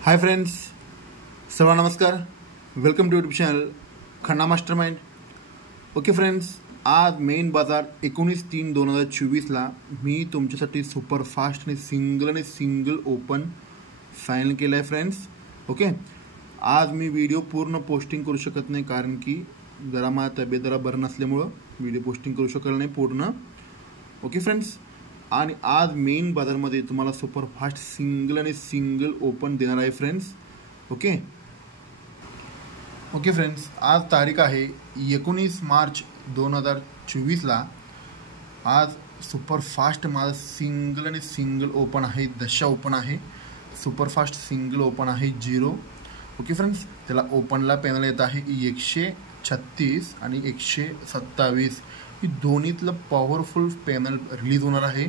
हाय friends, सर्वांना नमस्कार. Welcome to YouTube channel Khanna mastermind. Okay friends, आज मेन बाजार 19/3/2024ला मी तुमच्यासाठी सुपरफास्ट आणि सिंगल ओपन फायनल केलं आहे फ्रेंड्स. ओके, आज मी व्हिडिओ पूर्ण पोस्टिंग करू शकत नाही कारण की जरा माझ्या तब्येत जरा बरं नसल्यामुळं व्हिडिओ पोस्टिंग करू शकलं नाही पूर्ण. ओके फ्रेंड्स, आणि आज मेन बाजारमध्ये तुम्हाला सुपरफास्ट सिंगल ओपन देणार आहे फ्रेंड्स. ओके फ्रेंड्स, आज तारीख आहे 19 मार्च 2024ला. आज सुपरफास्ट माझं सिंगल ओपन आहे, दशा ओपन आहे. सुपरफास्ट सिंगल ओपन आहे 0. ओके फ्रेंड्स, त्याला ओपनला पॅनल येत आहे 136 आणि 127. ही दोन्हीतलं पॉवरफुल पॅनल रिलीज होणार आहे.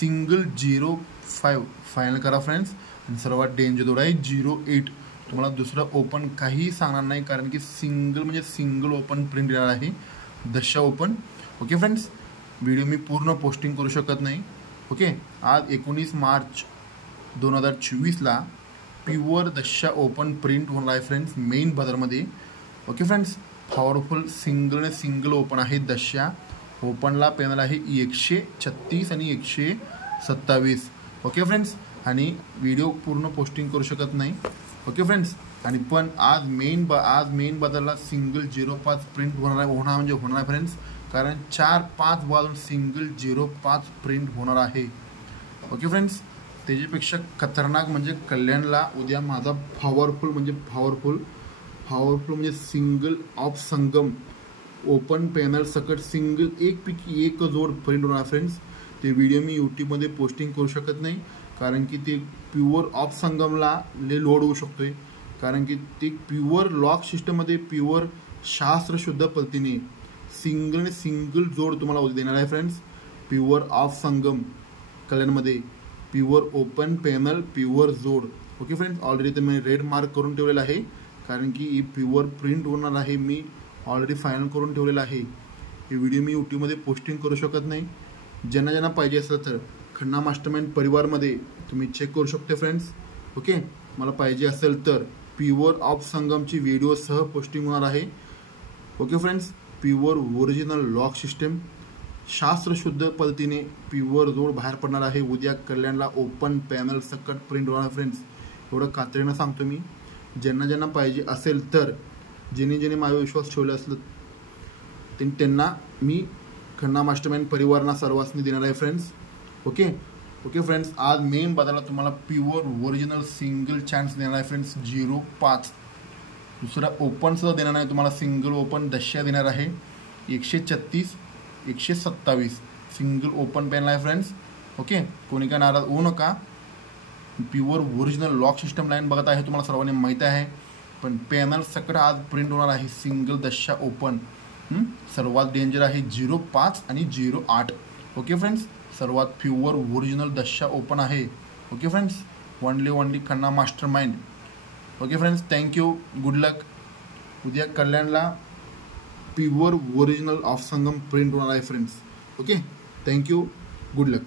सिंगल 05 फायनल करा फ्रेंड्स. आणि सर्वात डेंजर दोड आहे 08. तुम्हाला दुसरं ओपन काहीही सांगणार नाही कारण की सिंगल ओपन प्रिंट येणार आहे, दशा ओपन. ओके फ्रेंड्स, व्हिडिओ मी पूर्ण पोस्टिंग करू शकत नाही. ओके, आज 19 मार्च 2024ला प्युअर दशा ओपन प्रिंट होणार आहे फ्रेंड्स मेन बाजारमध्ये. Okay friends, powerful single open आहे. दशा ओपनला पॅनल आहे 136 आणि 127. ओके फ्रेंड्स, आणि व्हिडिओ पूर्ण पोस्टिंग करू शकत नाही. ओके फ्रेंड्स, आणि पण आज मेन बाजारला सिंगल 05 प्रिंट होणार आहे फ्रेंड्स. कारण 4-5 वाजून सिंगल 05 प्रिंट होणार आहे. ओके फ्रेंड्स, त्याच्यापेक्षा खतरनाक म्हणजे कल्याणला उद्या माझा पॉवरफुल म्हणजे single of Sangam open panel सकट सिंगल एक जोड प्रिंट होणार फ्रेंड्स. ते व्हिडिओ मी यूट्यूबमध्ये पोस्टिंग करू शकत नाही कारण की ते प्युअर ऑफ संगमला लोड होऊ शकतोय. कारण की ते प्युअर लॉक सिस्टममध्ये प्युअर शास्त्रशुद्ध पद्धतीने सिंगल जोड तुम्हाला उद्या देणार आहे फ्रेंड्स. प्युअर ऑफ संगम कल्याणमध्ये प्युअर ओपन पॅनल प्युअर जोड. ओके फ्रेंड्स, ऑलरेडी मी रेड मार्क करून ठेवलेला आहे कारण की ही प्युअर प्रिंट होणार आहे. मी ऑलरेडी फायनल करून ठेवलेलं आहे. हे व्हिडिओ मी यूट्यूबमध्ये पोस्टिंग करू शकत नाही. ज्यांना पाहिजे असेल तर खन्ना मास्टरमाइंड परिवारमध्ये तुम्ही चेक करू शकता फ्रेंड्स. ओके, मला पाहिजे असेल तर प्युअर ऑफ संगमची व्हिडिओसह पोस्टिंग होणार आहे. Okay friends, pure original lock system शास्त्रशुद्ध पद्धतीने प्युअर जोड बाहेर पडणार आहे. उद्या कल्याणला ओपन पॅनल सकट प्रिंट होणार फ्रेंड्स. एवढं खात्रीनं सांगतो मी. ज्यांना पाहिजे असेल तर ज्यांनी माझा विश्वास ठेवला असलं त्यांना मी खन्ना मास्टरमाइंड परिवारांना सर्वांनी देणार आहे फ्रेंड्स. ओके फ्रेंड्स, आज मेन बाजारला तुम्हाला प्युअर ओरिजिनल सिंगल चान्स देणार आहे फ्रेंड्स 05. दुसरा ओपनसुद्धा देणार नाही तुम्हाला. सिंगल ओपन दशा देणार आहे 136 127 सिंगल ओपन पॅनल आहे फ्रेंड्स. ओके, कोणी काय नाराज होऊ नका. Pure original lock system line बघत आहे, तुम्हाला सर्वांनी माहीत आहे. पण पॅनल सकट आज प्रिंट होणार आहे सिंगल दशा ओपन. सर्वात डेंजर आहे 05 आणि 08. ओके फ्रेंड्स, सर्वात प्युअर ओरिजिनल दशा ओपन आहे. Okay friends, only Khanna mastermind. Okay friends, thank you, good luck. उद्या कल्याणला pure original of Sangam print होणार आहे फ्रेंड्स. ओके, थँक्यू, गुड लक.